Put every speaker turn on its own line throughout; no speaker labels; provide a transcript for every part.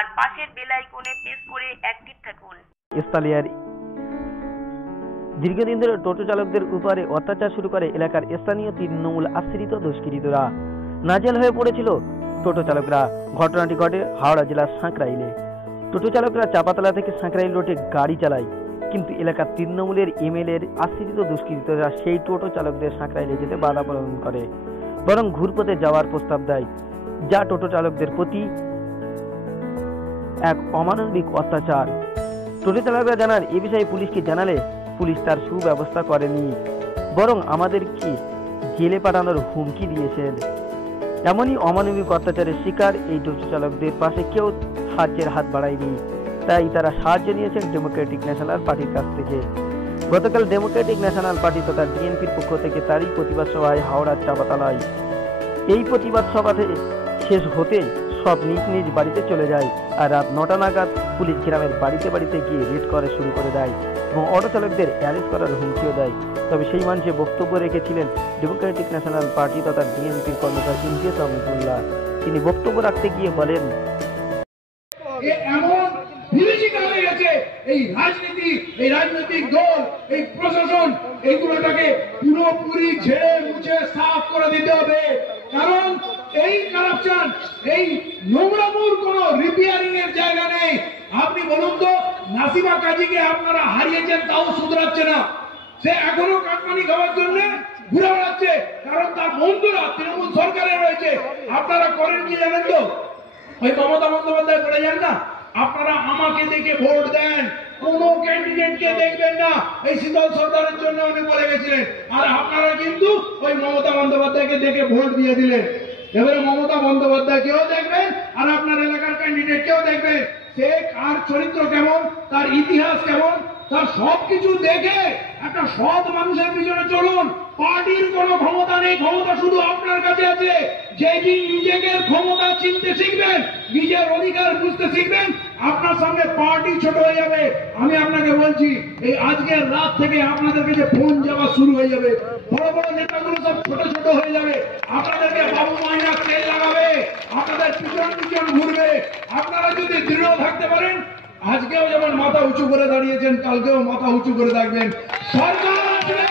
আর পাশের বেল আইকনে প্রেস করে অ্যাক্টিভ থাকুন।
স্তালিয়ার দীর্ঘদিন ধরে টোটো চালকদের উপরে অত্যাচার শুরু করে এলাকার স্থানীয় তৃণমূল আশ্রিত দুষ্কৃতীরা। নাজেল হয়ে পড়েছিল টোটো চালকরা। ঘটনাটি ঘটে হাওড়া জেলার সাঁকরাইলে। টোটো চালকরা চাপাতলা থেকে সাঁকরাইল রোডে গাড়ি চালায়, কিন্তু এলাকার তৃণমূলের এমএলএর আশ্রিত দুষ্কৃতীরা সেই টোটো চালকদের সাঁকরাইলে যেতে বাধা প্রদান করে, বরং ঘুরপথে যাওয়ার প্রস্তাব দেয়, যা টোটো চালকদের প্রতি এক অমানবিক অত্যাচার। টোটো চালকরা জানান এ বিষয়ে পুলিশকে জানালে পুলিশ তার সুব্যবস্থা করেনি। বরং আমাদেরকে জেলে পাঠানোর হুমকি দিয়েছেন? এমনই অমানবিক অত্যাচারের শিকার এই টোটো চালকদের পাশে কেউ সাহায্যের হাত বাড়ায়নি। তাই তারা সাহায্য নিয়েছেন ডেমোক্রেটিক ন্যাশনাল পার্টির কাছ থেকে। গতকাল ডেমোক্রেটিক ন্যাশনাল পার্টি তথা ডিএনপির পক্ষ থেকে তারই প্রতিবাদ সভায় হাওড়ার চাপাতলায়। এই প্রতিবাদ সভাতে শেষ হতে সব নিজ নিজ বাড়িতে চলে যায়। আর রাত নটা নাগাদ পুলিশ গ্রামের বাড়িতে বাড়িতে গিয়ে রেড করা শুরু করে দেয় এবং অটো চালকদের অ্যারেস্ট করার হুমকিও দেয়। তবে সেই মানুষে বক্তব্য রেখেছিলেন ডেমোক্রেটিক ন্যাশনাল পার্টি তথা ডিএনপির কর্মকর্তা ইমতিয়াজ আহমেদুল্লাহ তিনি বক্তব্য রাখতে গিয়ে বলেন
এই রাজনীতি, এই রাজনৈতিক দল, এই প্রশাসন, এইগুলোটাকে পুরোপুরি ঝেড়ে মুছে সাফ করে দিতে হবে। এই কারাপশন এই নোংরামুর কোন রিপেয়ারিং এর জায়গা নেই। আপনি বলুন তো, নাসিমা কাজীকে আপনারা হারিয়েছেন, তাও শুধরাচ্ছে না। সে এখনও কাটমানি খাওয়ার জন্য ঘুরে বেড়াচ্ছে, কারণ তার বন্ধুরা তৃণমূল সরকারে রয়েছে। আপনারা করেন কি জানেন তো? ওই মমতা বন্দ্যোপাধ্যায় বলে যান না? আপনারা আমাকে দেখে ভোট দেন। কোন ক্যান্ডিডেটকে দেখবেন না। এই শীতল সরকারের জন্য উনি বলে গেছিলেন। আর আপনারা কিন্তু ওই মমতা বন্দ্যোপাধ্যায়কে দেখে ভোট দিয়ে দিলেন। এবারে মমতা বন্দ্যোপাধ্যায় কেউ দেখবেন? আর আপনার এলাকার ক্যান্ডিডেট কেউ দেখবেন? সে কার চরিত্র কেমন? তার ইতিহাস কেমন? তার সবকিছু দেখে একটা সৎ মানুষের পিছনে চলুন। পার্টির কোনো ক্ষমতা নেই, ক্ষমতা শুধু আপনার কাছে আছে। যেদিন নিজেকে ক্ষমতা চিনতে শিখবেন, নিজের অধিকার বুঝতে শিখবেন, আপনার সামনে পার্টি ছোট হয়ে যাবে। আমি আপনাকে বলছি, এই আজকের রাত থেকে আপনাদের কাছে ফোন যাওয়া শুরু হয়ে যাবে। বড় বড় নেতাগুলো সব ছোট ছোট হয়ে যাবে। আপনাদেরকে বাবু মাইনা তেল লাগাবে, আপনাদের পিছন পিছন ঘুরবে। আপনারা যদি দৃঢ় থাকতে পারেন, আজকেও যেমন মাথা উঁচু করে দাঁড়িয়েছেন, কালকেও মাথা উঁচু করে থাকবেন। সরকার আসবে,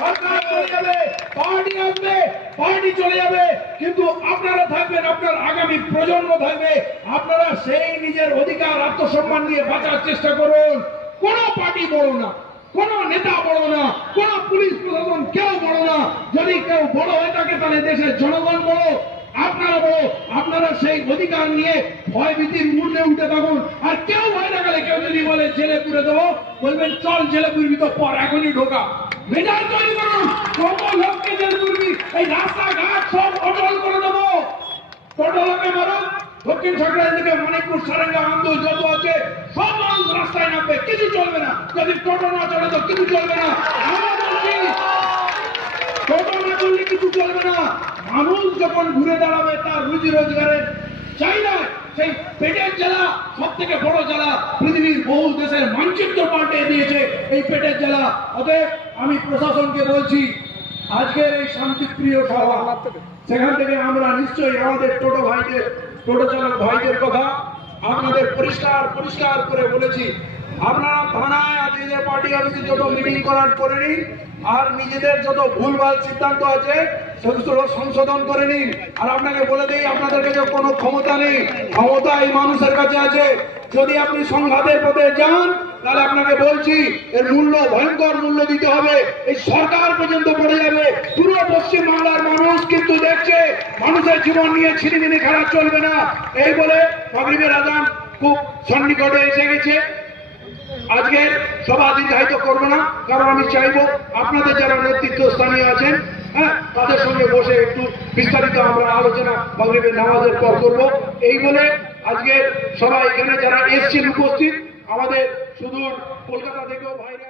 সরকার চলে যাবে, পার্টি আসবে, পার্টি চলে যাবে। কিন্তু আপনারা থাকবেন, আপনার আগামী প্রজন্ম থাকবে। আপনারা সেই নিজের অধিকার, আত্মসম্মান নিয়ে বাঁচার চেষ্টা করুন। কোন পার্টি বড় না। কোন নেতা বড় না, কোন পুলিশ প্রশাসন কেউ বড় না। যদি কেউ বড় হয়ে থাকে, তাহলে দেশের জনগণ বড়। আপনারা বড়, আপনারা সেই অধিকার নিয়ে ভয় ভীতির মূল্যে উঠে থাকুন। আর কেউ ভয় গেলে কেউ যদি বলে, জেলে পুরে দেবো, বলবেন, চল, জেলে পুরবি তো, পর, এখনই ঢোকা। মেজাজ তৈরি করুন লোককে জেলে পুরবি এই রাস্তাঘাট সব অটল করে দেবো। টোটো লোকে মারুন দক্ষিণ সরকারের দিকে মণিপুর সারেঙ্গা আন্দোলন যত আছে, সব মানুষ রাস্তায় নামবে, কিছু চলবে না। যদি টোটো না চলে তো কিছু চলবে না। টোটো না চললে কিছু চলবে না। মানুষ যখন ঘুরে দাঁড়াবে, তার রুজি রোজগারের চাহিদা সেই পেটের জেলা সব থেকে বড় জেলা পৃথিবীর বহু দেশের মানচিত্র পাল্টে দিয়েছে এই পেটের জেলা অতএব আমি প্রশাসনকে বলছি, আজকের এই শান্তিপ্রিয় সভা, সেখান থেকে আমরা নিশ্চয়ই আমাদের টোটো ভাইদের টোটো ভাইদের কথা আপনাদের পরিষ্কার পরিষ্কার করে বলেছি। আপনারা থানায় পার্টি যত মিটিং করার করে নিন, আর নিজেদের যত ভুলভাল সিদ্ধান্ত আছে, সেগুলো সংশোধন করে নিন। আর আপনাকে বলে দিই, আপনাদের কাছে কোনো ক্ষমতা নেই। ক্ষমতা এই মানুষের কাছে আছে। যদি আপনি সংঘাতের পথে যান, তাহলে আপনাকে বলছি, এর মূল্য, ভয়ঙ্কর মূল্য দিতে হবে। এই সরকার পর্যন্ত পড়ে যাবে। পুরো পশ্চিম বাংলার দেখছে মানুষের জীবন নিয়ে ছিনিমিনি খেলা চলবে না। এই বলে মাগরিবের আজান খুব সন্নিকটে এসে গেছে। আজকে সভা দীর্ঘায়িত করব না, কারণ আমি চাইব আপনাদের যারা নেতৃত্ব স্থানীয় আছেন হ্যাঁ তাদের সঙ্গে বসে একটু বিস্তারিত আমরা আলোচনা মাগরিবের নামাজের পর করব। এই বলে আজকে সবাই এখানে যারা এসছেন উপস্থিত, আমাদের সুদূর কলকাতা থেকেও ভাইরা